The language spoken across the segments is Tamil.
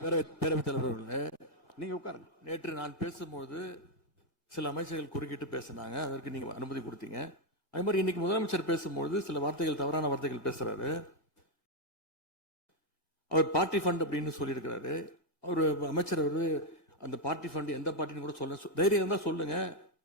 பேரவைத் தலைவர்களே, நீங்க உட்காருங்க. நேற்று நான் பேசும்போது சில அமைச்சர்கள் குறுக்கிட்டு பேசினாங்க, அதற்கு நீங்க அனுமதி கொடுத்தீங்க. அதே மாதிரி இன்னைக்கு முதலமைச்சர் பேசும்போது சில வார்த்தைகள், தவறான வார்த்தைகள் பேசுறாரு. அவர் பார்ட்டி ஃபண்ட் அப்படின்னு சொல்லியிருக்கிறாரு. அவர் அமைச்சர் அந்த பார்ட்டி ஃபண்ட் எந்த பார்ட்டின்னு கூட சொல்ல, தைரியம் இருந்தா சொல்லுங்க,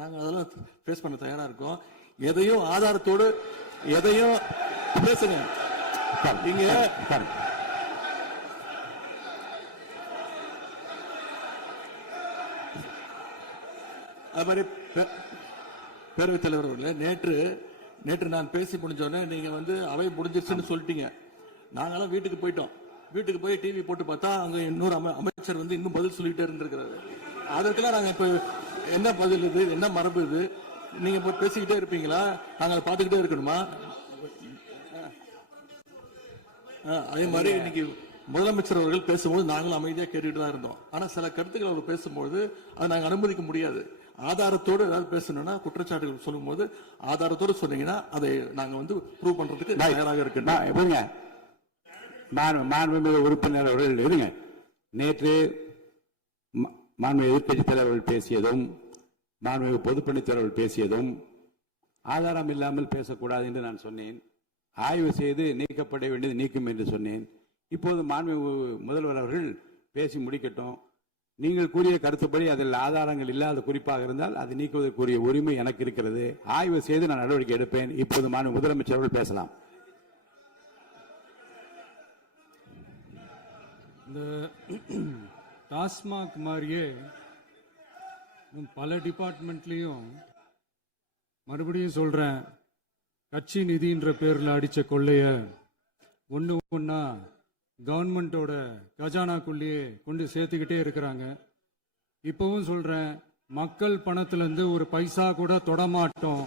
நாங்க அதெல்லாம் ஃபேஸ் பண்ண தயாரா இருக்கோம். எதையும் ஆதாரத்தோடு எதையும் பேசுங்க. நீங்க அது மாதிரி பேரவைத் தலைவர் அவர்களே, நேற்று நான் பேசி முடிஞ்சோடனே நீங்க அவை முடிஞ்சிருச்சுன்னு சொல்லிட்டீங்க. நாங்கெல்லாம் வீட்டுக்கு போயிட்டோம். வீட்டுக்கு போய் டிவி போட்டு பார்த்தா அங்க இன்னொரு அமைச்சர் இன்னும் பதில் சொல்லிட்டே இருந்திருக்கிறாரு. அதற்கெல்லாம் நாங்க இப்ப என்ன பதில் இது, என்ன மரபு இது? நீங்க இப்ப பேசிக்கிட்டே இருப்பீங்களா? நாங்க அதை பார்த்துக்கிட்டே இருக்கணுமா? அதே மாதிரி இன்னைக்கு முதலமைச்சர் அவர்கள் பேசும்போது நாங்களும் அமைதியா கேட்டுட்டு தான் இருந்தோம். ஆனா சில கருத்துக்கள் அவர் பேசும்போது அதை நாங்க அனுமதிக்க முடியாது. ஆதாரத்தோடு ஏதாவது பேசணும்னா, குற்றச்சாட்டுகள் சொல்லும் போது ஆதாரத்தோடு சொன்னீங்கன்னா அதை நாங்க ப்ரூவ் பண்றதுக்கு தயாராக இருக்கு. மாண்புமிகு உறுப்பினர் அவர்கள் இருங்க. நேற்று மாண்புமிகு எதிர்க்கட்சி தலைவர்கள் பேசியதும் மாண்புமிகு பொதுப்பணித் தலைவர்கள் பேசியதும் ஆதாரம் இல்லாமல் பேசக்கூடாது என்று நான் சொன்னேன். ஆய்வு செய்து நீக்கப்பட வேண்டியது நீக்கும் என்று சொன்னேன். இப்போது மாண்புமிகு முதல்வர் அவர்கள் பேசி முடிக்கட்டும். நீங்கள் கூறிய கருத்துப்படி அதில் ஆதாரங்கள் இல்லாத குறிப்பாக இருந்தால் அதை நீக்குவதற்குரிய உரிமை எனக்கு இருக்கிறது. ஆய்வு செய்து நான் நடவடிக்கை எடுப்பேன். இப்போது மாண்புமிகு முதலமைச்சர் அவர்கள் பேசலாம். இந்த டாஸ்மாக் மாதிரியே பல டிபார்ட்மெண்ட்லயும், மறுபடியும் சொல்றேன், கட்சி நிதின்ற பேர்ல அடிச்ச கொள்ளைய ஒன்னா கவர்மெண்டோட கஜானாக்குள்ளேயே கொண்டு சேர்த்துக்கிட்டே இருக்கிறாங்க. இப்பவும் சொல்றேன், மக்கள் பணத்துல இருந்து ஒரு பைசா கூட தொடமாட்டோம்,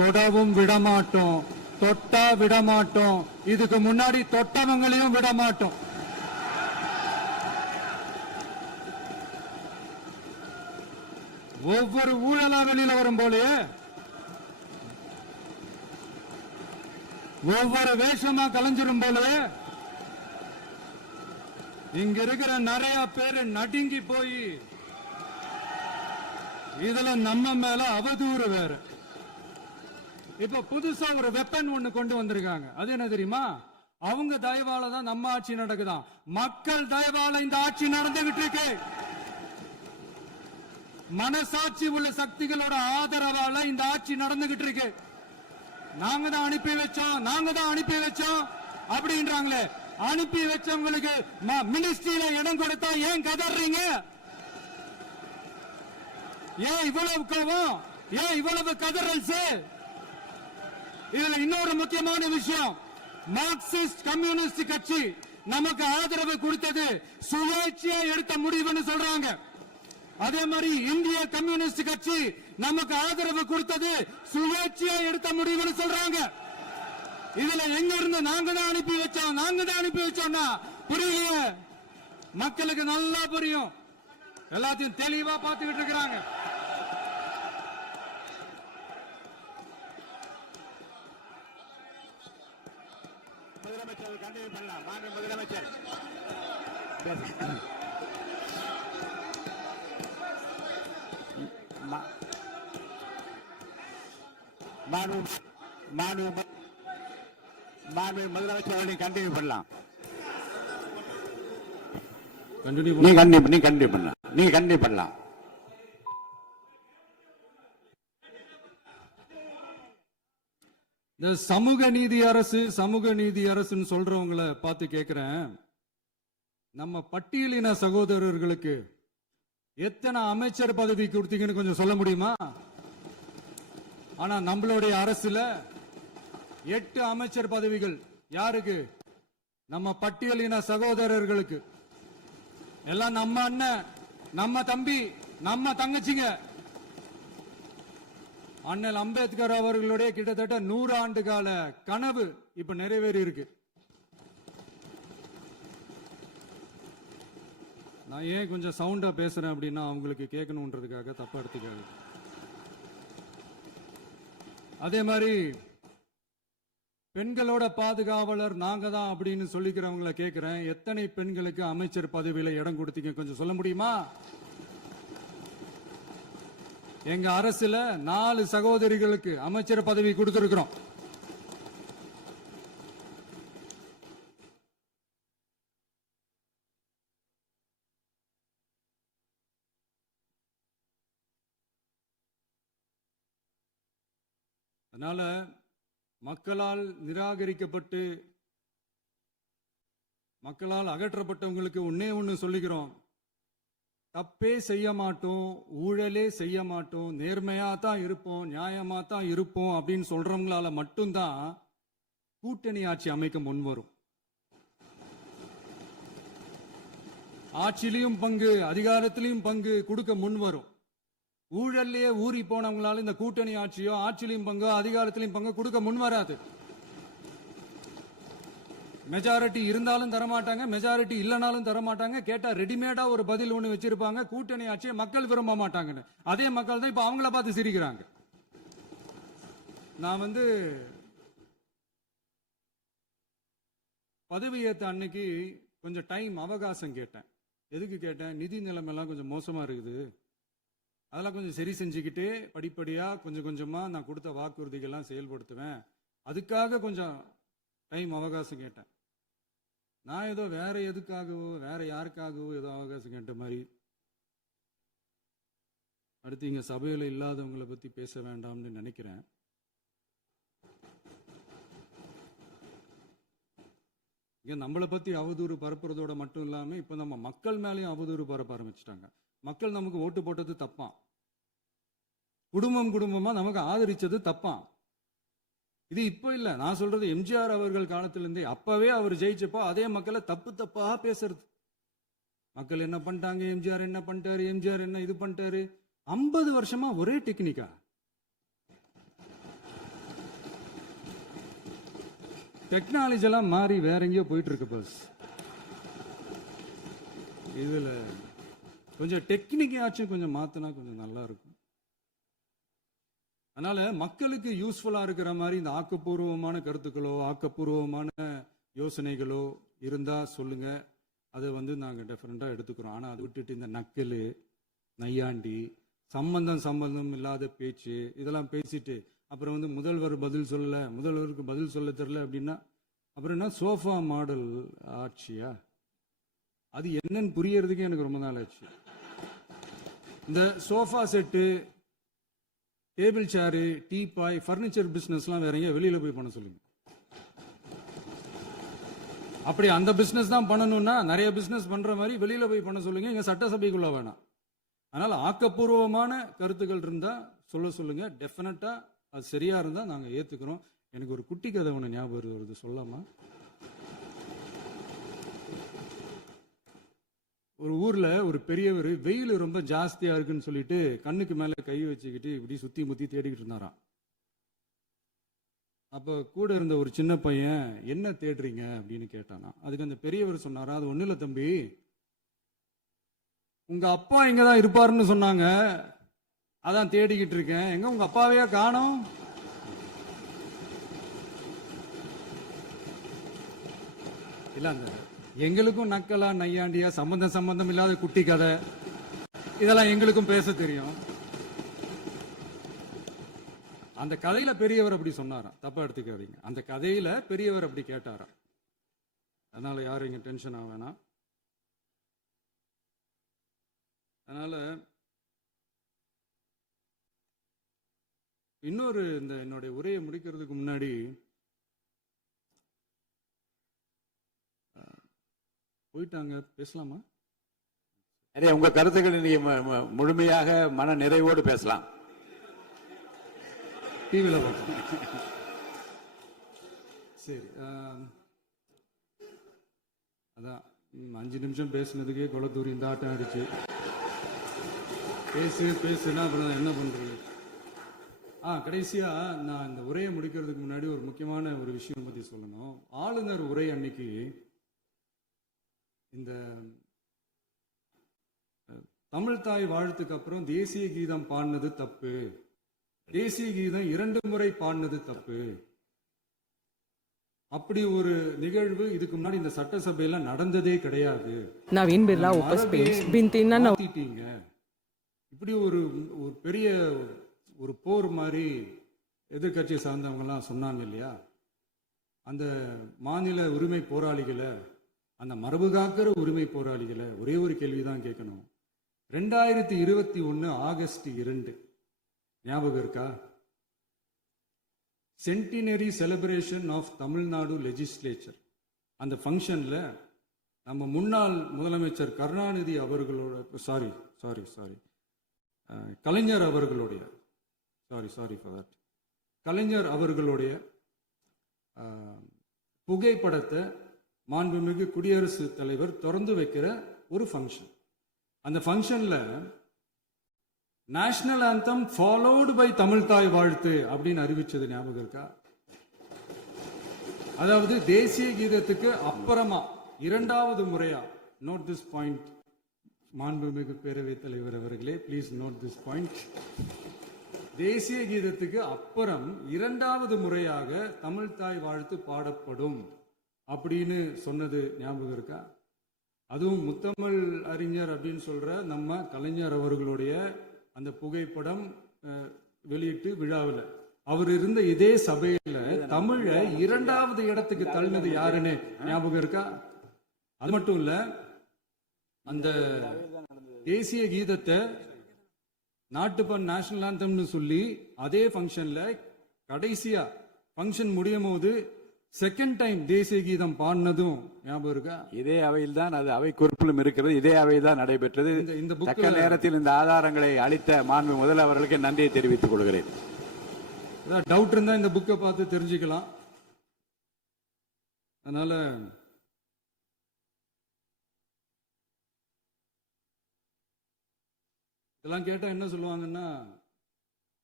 தொடவும் விடமாட்டோம், தொட்டா விடமாட்டோம், இதுக்கு முன்னாடி தொட்டவங்களையும் விடமாட்டோம். ஒவ்வொரு ஊழலா வெளியில வரும் போலே, ஒவ்வொரு வேஷமா கலைஞ்சிரும் போலே, இங்க இருக்கிற நிறைய பேரு நடுங்கி போய் இதுல நம்ம மேல அவதூறு வேற. இப்ப புதுசா ஒரு வெப்பன் ஒண்ணு கொண்டு வந்திருக்காங்க. அது என்ன தெரியுமா? அவங்க தயவால தான் நம்ம ஆட்சி நடக்குதான். மக்கள் தயவால இந்த ஆட்சி நடந்துகிட்டு இருக்கு. மனசாட்சி உள்ள சக்திகளோட ஆதரவால இந்த ஆட்சி நடந்துகிட்டு இருக்கு. நாங்க தான் அனுப்பி வச்சோம் அப்படின்றாங்களே. அனுப்பி வச்சவங்களுக்கு மினிஸ்ட்ரியில இடம் கொடுத்தா ஏன் கதறீங்க? ஏன் இவ்வளவு கோவம்? ஏன் இவ்வளவு கதறல்? இதுல இன்னொரு முக்கியமான விஷயம், மார்க்சிஸ்ட் கம்யூனிஸ்ட் கட்சி நமக்கு ஆதரவு கொடுத்தது சுயேட்சையா எடுத்த முடிவுன்னு சொல்றாங்க. அதே மாதிரி இந்திய கம்யூனிஸ்ட் கட்சி நமக்கு ஆதரவு கொடுத்தது சுயேட்சையா எடுத்த முடிவுன்னு சொல்றாங்க. இதுல எங்க இருந்து நாங்க தான் அனுப்பி வச்சோம்னா புரியலையே. மக்களுக்கு நல்லா புரியும். எல்லாத்தையும் தெளிவா பார்த்துக்கிட்டு இருக்கிறாங்க. முதலமைச்சர் கண்டினியூ பண்ணலாம். முதலமைச்சர் முதலமைச்சர் கண்டினியூ பண்ணலாம். நீங்க கண்டினியூ பண்ணலாம். இந்த சமூக நீதி அரசுன்னு சொல்றவங்களை பார்த்து கேட்கிறேன், நம்ம பட்டியலின சகோதரர்களுக்கு எத்தனை அமைச்சர் பதவி கொடுத்தீங்கன்னு கொஞ்சம் சொல்ல முடியுமா? ஆனா நம்மளுடைய அரசுல 8 அமைச்சர் பதவிகள் யாருக்கு? நம்ம பட்டியலின சகோதரர்களுக்கு. எல்லாம் நம்ம அண்ணன், நம்ம தம்பி, நம்ம தங்கச்சிங்க. அண்ணல் அம்பேத்கர் அவர்களுடைய கிட்டத்தட்ட 100 ஆண்டு கால கனவு இப்ப நிறைவேறி இருக்கு. நான் ஏன் கொஞ்சம் சவுண்டா பேசுறேன் அப்படின்னா அவங்களுக்கு கேட்கணுன்றதுக்காக தப்பா எடுத்துக்காது. அதே மாதிரி பெண்களோட பாதுகாவலர் நாங்க தான் அப்படின்னு சொல்லிக்கிறவங்கள கேட்கிறேன், எத்தனை பெண்களுக்கு அமைச்சர் பதவியில இடம் கொடுத்தீங்க கொஞ்சம் சொல்ல முடியுமா? எங்க அரசுல 4 சகோதரிகளுக்கு அமைச்சர் பதவி கொடுத்திருக்கிறோம். அதனால மக்களால் நிராகரிக்கப்பட்டு மக்களால் அகற்றப்பட்டவங்களுக்கு ஒன்னே ஒன்னு சொல்லிக்கிறோம், தப்பே செய்ய மாட்டோம், ஊழலே செய்ய மாட்டோம், நேர்மையா தான் இருப்போம், நியாயமா தான் இருப்போம் அப்படின்னு சொல்றவங்களால மட்டும்தான் கூட்டணி ஆட்சி அமைக்க முன்வரும். ஆட்சியிலையும் பங்கு, அதிகாரத்திலையும் பங்கு கொடுக்க முன்வரும். ஊழல்லையே ஊறி போனவங்களால இந்த கூட்டணி ஆட்சியோ, ஆட்சியிலையும் பங்கோ, அதிகாரத்திலையும் பங்கு கொடுக்க முன்வராது. மெஜாரிட்டி இருந்தாலும் தரமாட்டாங்க, மெஜாரிட்டி இல்லைனாலும் தரமாட்டாங்க. கேட்டா ரெடிமேடா ஒரு பதில் ஒண்ணு வச்சிருப்பாங்க, கூட்டணி ஆட்சியை மக்கள் விரும்ப மாட்டாங்கன்னு. அதே மக்கள் தான் இப்ப அவங்கள பார்த்து சிரிக்கிறாங்க. நான் பதவியேற்ற அன்னைக்கு கொஞ்சம் டைம் அவகாசம் கேட்டேன். எதுக்கு கேட்டேன்? நிதி நிலைமைலாம் கொஞ்சம் மோசமா இருக்குது, அதெல்லாம் கொஞ்சம் சரி செஞ்சுக்கிட்டே படிப்படியா கொஞ்சம் கொஞ்சமா நான் கொடுத்த வாக்குறுதிகள்லாம் செயல்படுத்துவேன், அதுக்காக கொஞ்சம் டைம் அவகாசம் கேட்டேன். நான் ஏதோ வேற எதுக்காகவோ வேற யாருக்காகவோ ஏதோ அவகாசம் கேட்ட மாதிரி. அடுத்து இங்க சபையில இல்லாதவங்களை பத்தி பேச வேண்டாம்னு நினைக்கிறேன். இங்க நம்மளை பத்தி அவதூறு பரப்புறதோட மட்டும் இல்லாம இப்ப நம்ம மக்கள் மேலேயும் அவதூறு பரப்ப ஆரம்பிச்சிட்டாங்க. மக்கள் நமக்கு ஓட்டு போட்டது தப்பான், குடும்பம் குடும்பமா நமக்கு ஆதரிச்சது தப்பான். இது இப்ப இல்ல, நான் சொல்றது எம்ஜிஆர் அவர்கள் காலத்திலிருந்தே. அப்பவே அவர் ஜெயிச்சப்போ அதே மக்களை தப்பு தப்பா பேசுறது. மக்கள் என்ன பண்ணிட்டாங்க, எம்ஜிஆர் என்ன பண்ணிட்டாரு, எம்ஜிஆர் என்ன இது பண்ணிட்டாரு. 50 வருஷமா ஒரே டெக்னிக்கா. டெக்னாலஜி எல்லாம் மாறி வேற எங்கேயோ போயிட்டு இருக்கு. பஸ் இதுல கொஞ்சம் டெக்னிக்காச்சும் கொஞ்சம் மாத்தினா கொஞ்சம் நல்லா இருக்கும். அதனால மக்களுக்கு யூஸ்ஃபுல்லா இருக்கிற மாதிரி இந்த ஆக்கப்பூர்வமான கருத்துக்களோ ஆக்கப்பூர்வமான யோசனைகளோ இருந்தா சொல்லுங்க, அதை நாங்க டிஃபரெண்டா எடுத்துக்கிறோம். ஆனா அதை விட்டுட்டு இந்த நக்கல், நையாண்டி, சம்பந்தம் இல்லாத பேச்சு இதெல்லாம் பேசிட்டு அப்புறம் முதல்வர் பதில் சொல்லல, முதல்வருக்கு பதில் சொல்ல தெரியல அப்படின்னா அப்புறம் என்ன சோஃபா மாடல் ஆட்சியா? அது என்னன்னு புரியறதுக்கே எனக்கு ரொம்ப நாள் ஆச்சு. இந்த sofa set, table chair, teapoy, furniture பிசினஸ்லாம் வேற எங்க வெளியில போய் பண்ண சொல்லுங்க. அப்படி அந்த பிசினஸ் தான் பண்ணணும்னா நிறைய பிசினஸ் பண்ற மாதிரி வெளியில போய் பண்ண சொல்லுங்க, இங்க சட்டசபைக்குள்ள வேணாம். அதனால ஆக்கப்பூர்வமான கருத்துக்கள் இருந்தா சொல்லுங்க, டெஃபினட்டா அது சரியா இருந்தா நாங்க ஏத்துக்கிறோம். எனக்கு ஒரு குட்டி கதை ஒண்ணு ஞாபகம் வருது, சொல்லாமா? ஒரு ஊர்ல ஒரு பெரியவர் வெயில் ரொம்ப ஜாஸ்தியா இருக்குன்னு சொல்லிட்டு கண்ணுக்கு மேல கை வச்சுக்கிட்டு இப்படி சுத்தி முத்தி தேடிக்கிட்டு இருந்தாராம். அப்ப கூட இருந்த ஒரு சின்ன பையன் என்ன தேடுறீங்க அப்படின்னு கேட்டானா. அதுக்கு அந்த பெரியவர் சொன்னாரா, அது ஒண்ணு இல்ல தம்பி, உங்க அப்பா இங்கதான் இருப்பாருன்னு சொன்னாங்க, அதான் தேடிக்கிட்டு இருக்கேன், எங்க உங்க அப்பாவையா காணோம்? இல்ல அந்த எங்களுக்கும் நக்கலா நையாண்டியா சம்பந்தம் இல்லாத குட்டி கதை இதெல்லாம் எங்களுக்கும் பேச தெரியும். அந்த கதையில பெரியவர் அப்படி சொன்னாராம், தப்பா எடுத்துக்காதீங்க. அந்த கதையில பெரியவர் அப்படி கேட்டாராம். அதனால யாரும் இங்க டென்ஷன் ஆக வேணாம். அதனால இன்னொரு இந்த என்னுடைய உரையை முடிக்கிறதுக்கு முன்னாடி போயிட்டாங்க, பேசலாமா? உங்க கருத்துக்களை நீங்க முழுமையாக மன நிறைவோடு பேசலாம். டிவில பார்க்கலாம். சரி, அதான் 5 நிமிஷம் பேசுனதுக்கே கொளத்தூரி இந்த ஆட்டம் ஆயிடுச்சு. பேசுனா அப்புறம் என்ன பண்றது? கடைசியா நான் இந்த உரையை முடிக்கிறதுக்கு முன்னாடி ஒரு முக்கியமான ஒரு விஷயம் பத்தி சொல்லணும். ஆளுநர் உரை அன்னைக்கு இந்த தமிழ் தாய் வாழ்த்துக்கு அப்புறம் தேசிய கீதம் பாடினது தப்பு, தேசிய கீதம் 2 முறை பாடினது தப்பு, அப்படி ஒரு நிகழ்வு இதுக்கு முன்னாடி இந்த சட்டசபையில நடந்ததே கிடையாது. नवीन बिर्ला ओपन स्पेस भिंतींना नव மாத்திட்டீங்க. இப்படி ஒரு ஒரு பெரிய ஒரு போர் மாதிரி எதிர்க்கட்சி சார்ந்தவங்க எல்லாம் சொன்னாங்க இல்லையா, அந்த மாநில உரிமை போராளிகளை, அந்த மரபு காக்கிற உரிமை போராளிகளை ஒரே ஒரு கேள்விதான் கேட்கணும். 2021 ஆகஸ்ட் 2 ஞாபகம் இருக்கா? Centenary celebration of Tamil Nadu legislature. அந்த ஃபங்க்ஷன்ல நம்ம முன்னாள் முதலமைச்சர் கருணாநிதி அவர்களோட கலைஞர் அவர்களுடைய கலைஞர் அவர்களுடைய புகைப்படத்தை மாண்புமிகு குடியரசுத் தலைவர் திறந்து வைக்கிற ஒரு ஃபங்க்ஷன். அந்த ஃபங்க்ஷன்ல national anthem followed by Tamil தாய் வாழ்த்து அப்படின்னு அறிவிச்சது ஞாபகம் இருக்கா? அதாவது தேசிய கீதத்துக்கு அப்புறமா இரண்டாவது முறையா, நோட் திஸ் பாயிண்ட் மாண்புமிகு பேரவைத் தலைவர் அவர்களே, ப்ளீஸ் நோட் திஸ் பாயிண்ட். தேசிய கீதத்துக்கு அப்புறம் இரண்டாவது முறையாக தமிழ் தாய் வாழ்த்து பாடப்படும் அப்படின்னு சொன்னது ஞாபகம் இருக்கா? அதுவும் முத்தமிழ் அறிஞர் அப்படின்னு சொல்ற நம்ம கலைஞர் அவர்களுடைய அந்த புகைப்படம் வெளியிட்டு விழாவில் அவர் இருந்த இதே சபையில தமிழ இரண்டாவது இடத்துக்கு தள்ளினது யாருன்னு ஞாபகம் இருக்கா? அது மட்டும் இல்ல, அந்த தேசிய கீதத்தை நாட்டுப்பண் நேஷனல் ஆந்தம்னு சொல்லி அதே ஃபங்க்ஷன்ல கடைசியா ஃபங்க்ஷன் முடியும் போது செகண்ட் டைம் தேசிய கீதம் பாடினதும் ஞாபகம் இருக்கா? இதே அவையில் தான், அது அவை குறிப்பிலும் இருக்கிறது, இதே அவையில் தான் நடைபெற்றது. இந்த தக்க நேரத்தில் இந்த ஆதாரங்களை அளித்த மாண்பு முதல்வர் அவர்களுக்கு நன்றியை தெரிவித்துக் கொள்கிறேன். டவுட் இருந்தா இந்த புக்கை பார்த்து தெரிஞ்சுக்கலாம். அதனால இதெல்லாம் கேட்டா என்ன சொல்லுவாங்கன்னா,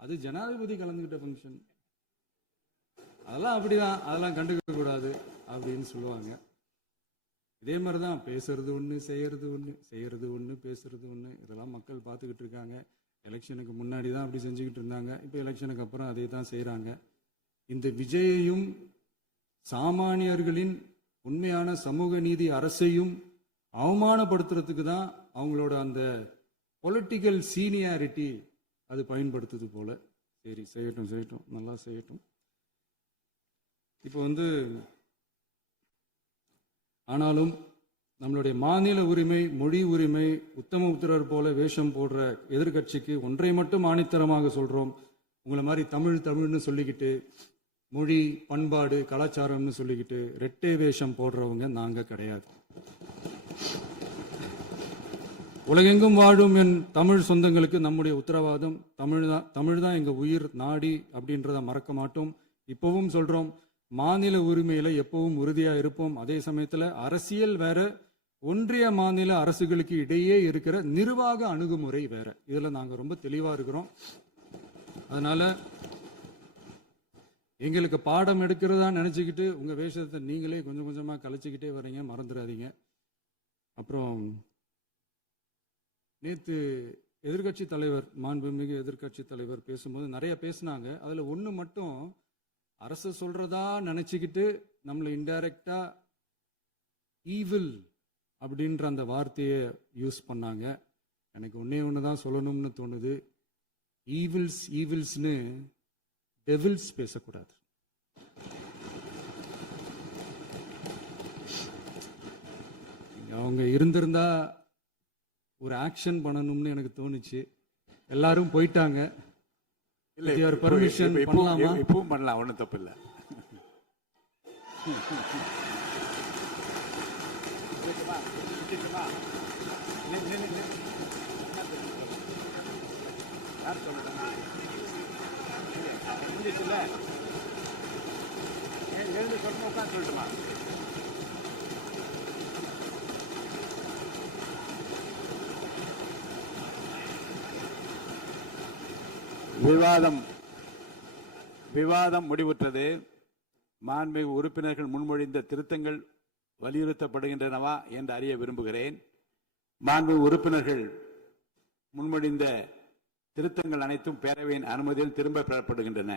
அது ஜனாதிபதி கலந்துகிட்ட ஃபங்க்ஷன், அதெல்லாம் அப்படிதான், அதெல்லாம் கண்டுக்க கூடாது அப்படின்னு சொல்லுவாங்க. இதே மாதிரிதான் பேசுறது ஒண்ணு, செய்யறது ஒண்ணு, பேசுறது ஒண்ணு. இதெல்லாம் மக்கள் பார்த்துக்கிட்டு இருக்காங்க. எலெக்ஷனுக்கு முன்னாடி தான் அப்படி செஞ்சுக்கிட்டு இருந்தாங்க. இப்போ எலெக்ஷனுக்கு அப்புறம் அதே தான் செய்யறாங்க. இந்த விஜயையும் சாமானியர்களின் உண்மையான சமூக நீதி அரசையும் அவமானப்படுத்துறதுக்கு தான் அவங்களோட அந்த பொலிட்டிக்கல் சீனியாரிட்டி அது பயன்படுத்துது போல. சரி, செய்யட்டும், நல்லா செய்யட்டும். இப்போ ஆனாலும் நம்மளுடைய மாநில உரிமை, மொழி உரிமை, உத்தமபுத்திரர் போல வேஷம் போடுற எதிர்கட்சிக்கு ஒன்றை மட்டும் ஆணித்தரமாக சொல்றோம். உங்களை மாதிரி தமிழ்னு சொல்லிக்கிட்டு, மொழி, பண்பாடு, கலாச்சாரம்னு சொல்லிக்கிட்டு ரெட்டை வேஷம் போடுறவங்க நாங்க கிடையாது. உலகெங்கும் வாழும் என் தமிழ் சொந்தங்களுக்கு நம்முடைய உத்தரவாதம் தமிழ் தான் எங்க உயிர் நாடி அப்படின்றத மறக்க மாட்டோம். இப்பவும் சொல்றோம், மாநில உரிமையில எப்பவும் உறுதியா இருப்போம். அதே சமயத்துல அரசியல் வேற, ஒன்றிய மாநில அரசுகளுக்கு இடையே இருக்கிற நிர்வாக அணுகுமுறை வேற. இதுல நாங்க ரொம்ப தெளிவா இருக்கிறோம். அதனால எங்களுக்கு பாடம் எடுக்கிறதா நினைச்சுக்கிட்டு உங்க வேஷத்தை நீங்களே கொஞ்சம் கொஞ்சமா கலைச்சிக்கிட்டே வர்றீங்க, மறந்துடாதீங்க. அப்புறம் நேத்து எதிர்கட்சி தலைவர், மாண்புமிகு எதிர்கட்சி தலைவர் பேசும்போது நிறைய பேசினாங்க. அதுல ஒண்ணு மட்டும், அரசு சொல்றதா நினைச்சுக்கிட்டு நம்மளை இன்டைரக்டா ஈவில் அப்படின்ற அந்த வார்த்தையை யூஸ் பண்ணாங்க. எனக்கு ஒண்ணுதான் சொல்லணும்னு தோணுது. ஈவில்ஸ்னு டெவில்ஸ் பேசக்கூடாது. அவங்க இருந்திருந்தா ஒரு ஆக்ஷன் பண்ணணும்னு எனக்கு தோணுச்சு. எல்லாரும் போயிட்டாங்க. பர்மிஷன் பண்ணலாமா? இப்பவும் பண்ணலாம், ஒன்றும் தப்பு இல்லை. சொல்லட்டுமா? விவாதம் முடிவுற்றது. மாண்புமிகு உறுப்பினர்கள் முன்மொழிந்த திருத்தங்கள் வலியுறுத்தப்படுகின்றனவா என்று அறிய விரும்புகிறேன். மாண்புமிகு உறுப்பினர்கள் முன்மொழிந்த திருத்தங்கள் அனைத்தும் பேரவையின் அனுமதியில் திரும்ப பெறப்படுகின்றன.